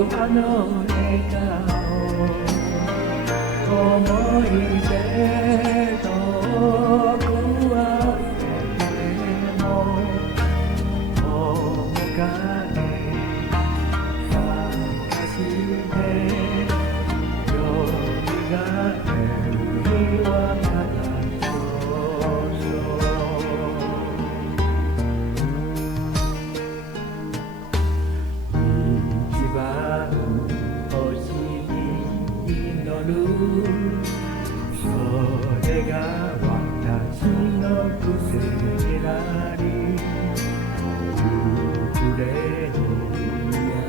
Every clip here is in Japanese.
あの笑顔思い出遠くはでも面影探してよみがえる日は必ず一番星に祈るそれが私の癖なり夕暮れに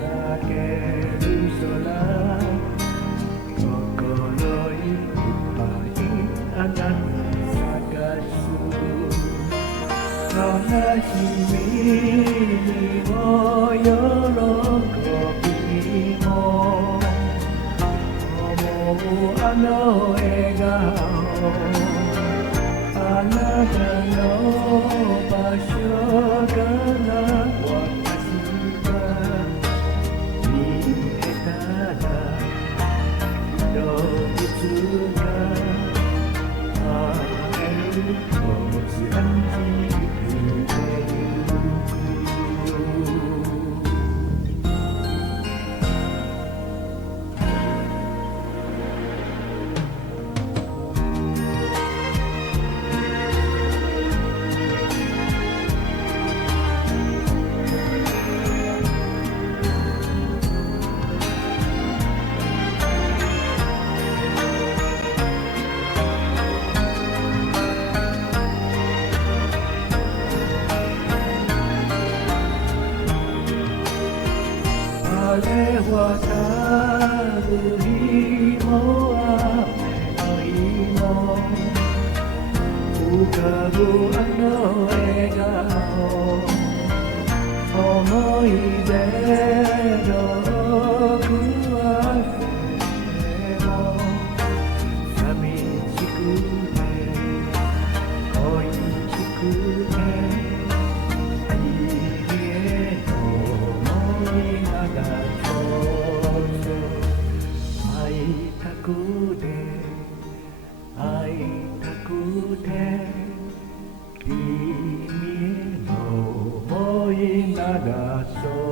焼ける空心いっぱいあなた探す悲しみにも喜びにも思うあの笑顔あなたの場所から私が見えたらきっといつか会えると信じてゆく晴れ渡る日も雨の日も浮かぶあの笑顔思い出のくはでも寂しくて恋しくて君への想いが会いたくて会いたくて君への想いならそう